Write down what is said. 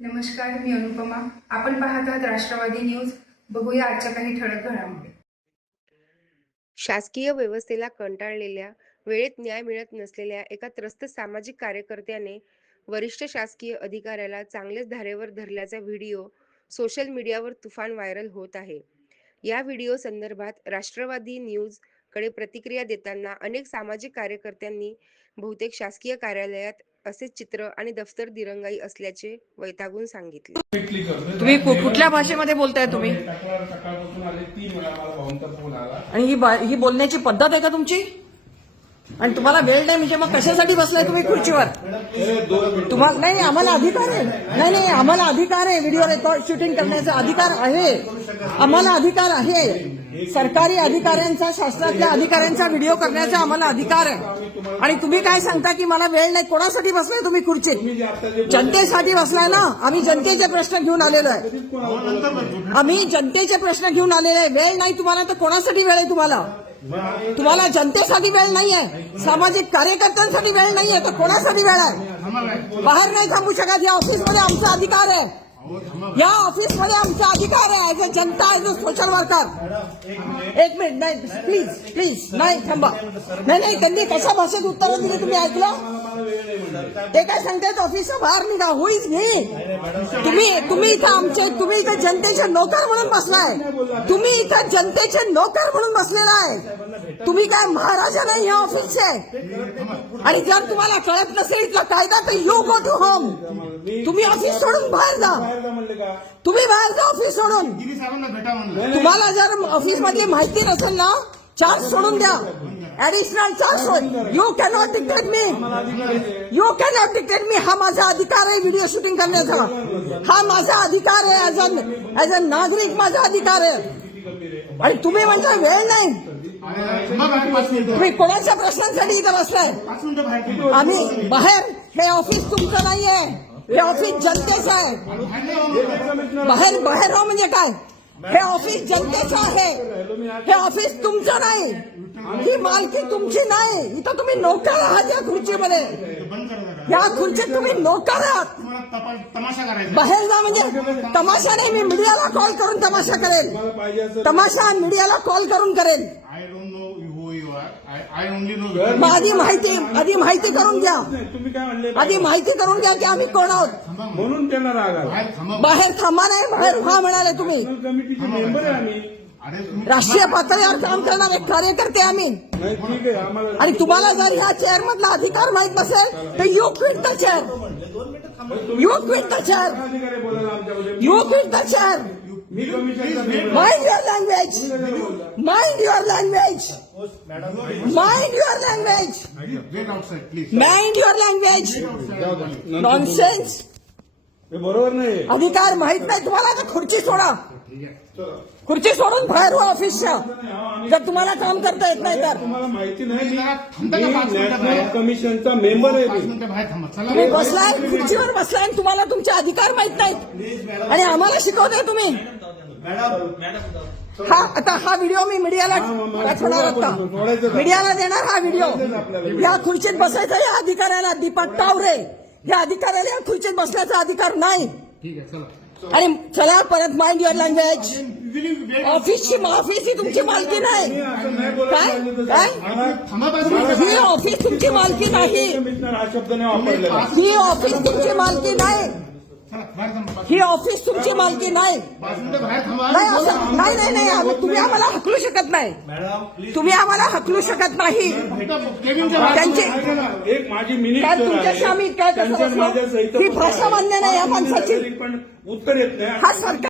नमस्कार मी अनुपमा. आपण पाहत आहात राष्ट्रवादी न्यूज. बघूया आजच्या काही ठळक घडामोडी. शासकीय व्यवस्थेला कंटाळलेल्या वेळेत न्याय मिळत नसलेल्या एका त्रस्त सामाजिक कार्यकर्त्याने वरिष्ठ शासकीय अधिकाऱ्याला चांगलेच धारेवर धरल्याचा व्हिडिओ सोशल मीडियावर तुफान व्हायरल होत आहे. या व्हिडिओ संदर्भात राष्ट्रवादी न्यूजकडे प्रतिक्रिया देताना अनेक सामाजिक कार्यकर्त्यांनी बहुतेक शासकीय कार्यालयात असेच चित्र आणि दफ्तर दिरंगाई असल्याचे वैतागून सांगितले. तुम्ही कुठल्या भाषेमध्ये बोलताय तुम्ही? तक्रार सकाळपासून आले ती मला मला भाऊंचा फोन आला आणि ही ही बोलण्याची पद्धत आहे का तुमची? आणि तुम्हाला वेळ नाही म्हणजे मग कशासाठी बसलाय तुम्ही खुर्चीवर? तुम्हाला नाही नाही, आम्हाला अधिकार आहे. नाही नाही आम्हाला अधिकार आहे. व्हिडिओ रेकॉर्ड शूटिंग करण्याचा अधिकार आहे. आम्हाला अधिकार आहे. सरकारी अधिकाऱ्यांचा शासनातल्या अधिकाऱ्यांचा व्हिडिओ करण्याचा आम्हाला अधिकार आहे. आणि तुम्ही काय सांगता की मला वेळ नाही? कोणासाठी बसलाय तुम्ही खुर्चीत जनतेसाठी बसलाय ना? आम्ही जनतेचे प्रश्न घेऊन आलेलो आहे. आम्ही जनतेचे प्रश्न घेऊन आलेले आहे. वेळ नाही तुम्हाला तर कोणासाठी वेळ आहे तुम्हाला? तुम्हाला जनतेसाठी वेळ नाही आहे. सामाजिक कार्यकर्त्यांसाठी वेळ नाही आहे तर कोणासाठी वेळ आहे? बाहेर नाही थांबू शकत. या ऑफिसमध्ये आमचा अधिकार आहे. या ऑफिसमध्ये आमचा अधिकार आहे ऍज अ जनता ऍज अ सोशल वर्कर एक मिनिट नाही प्लीज प्लीज नाही थांबा. नाही नाही त्यांनी कशा भाषेत उत्तर दिली तुम्ही ऐकलं? ते काय सांगतायत ऑफिसच्या बाहेर निघा होईच मी तुम्ही तुम्ही इथं आमचे तुम्ही इथं जनतेचे नोकर म्हणून बसलाय. तुम्ही इथं जनतेचे नोकर म्हणून बसलेला आहे. तुम्ही काय महाराजा नाही या ऑफिसचे? आणि जर तुम्हाला कळत नसेल इथला कायदा तर यू गो टू होम तुम्ही ऑफिस सोडून बाहेर जा. तुम्ही बाहेर जा ऑफिस सोडून. तुम्हाला जर ऑफिस मधली माहिती नसेल ना चार्ज सोडून द्या. Additional charge you cannot dictate me you cannot dictate me हा माझा अधिकार आहे. व्हिडिओ शूटिंग करण्याचा. हा माझा अधिकार आहे ऍज अ ऍज अ नागरिक माझा अधिकार आहे. आणि तुम्ही म्हणता वेळ नाही. तुम्ही कोणाच्या प्रश्नांसाठी इथं बसलाय? आम्ही बाहेर. हे ऑफिस तुमचं नाहीये. हे ऑफिस जनतेचं आहे. बाहेर बाहेर राहा म्हणजे काय? हे ऑफिस जनतेचं आहे. हे ऑफिस तुमचं नाही. ही मालकी तुमची नाही. इथं तुम्ही नोकर आहात या खुर्चीमध्ये. या खुर्चीत तुम्ही नोकर आहात. बाहेर जा म्हणजे तमाशा नाही मी मीडियाला कॉल करून तमाशा करेन तमाशा मीडियाला कॉल करून करेन I don't know who you are I only know आधी माहिती आधी माहिती करून द्या नाही, तुम्ही काय म्हणले आधी माहिती करून द्या की आम्ही कोण आहोत. म्हणून त्यांना राग आला. बाहेर थांबा बाहेर थांबा नाही बाहेर व्हा म्हणाले तुम्ही. कमिटीचे मेंबर आहे आम्ही. अरे तुम्ही राष्ट्रीय पातळीवर काम करणारे कार्यकर्ते आम्ही. नाही ठीक आहे आम्हाला आणि तुम्हाला जर ह्या चेअर मधला अधिकार माहीत नसेल तर you quit the chair you quit the chair अधिकारी बोलायला you quit the chair mind your language mind your language mind your language wait outside please mind your language nonsense बरोबर नाही. अधिकार माहीत नाही. तुम्हाला तर खुर्ची सोडा. खुर्ची सोडून बाहेर व्हा ऑफिसच्या जर तुम्हाला काम करता येत नाही तर. तुम्हाला माहिती नाही. नॅशनल? कमिशनचा मेंबर आहे मी. बसलाय खुर्चीवर बसलाय आणि तुम्हाला तुमचे अधिकार माहीत नाहीत. आणि आम्हाला शिकवताय तुम्ही. हा आता हा व्हिडिओ मी मीडियाला पाठवणार आता. मीडियाला देणार हा व्हिडिओ या खुर्चीत बसायचा या अधिकाऱ्याला दीपक टावरे. या अधिकाऱ्याला या खुर्चीत बसण्याचा अधिकार नाही. ठीक आहे चला. आणि चला परत माइंड युअर लँग्वेज ऑफिसची ऑफिस ही तुमची मालकी नाही. काय. काय? ही ऑफिस तुमची मालकी नाही. हा ही ऑफिस तुमची मालकी नाही. ही ऑफिस तुमची मालकी नाही. मिनिटं नाही असं नाही नाही नाही आम्ही- तुम्ही आम्हाला हकलू शकत नाही. तुम्ही आम्हाला हकलू शकत नाही. त्यांची एक माझी काय मिनिस्टर तुमच्याशी आम्ही काय कसं बसलो? ही भाषा मान्य नाही या माणसाची. पण उत्तर येत नाही. हा सरकार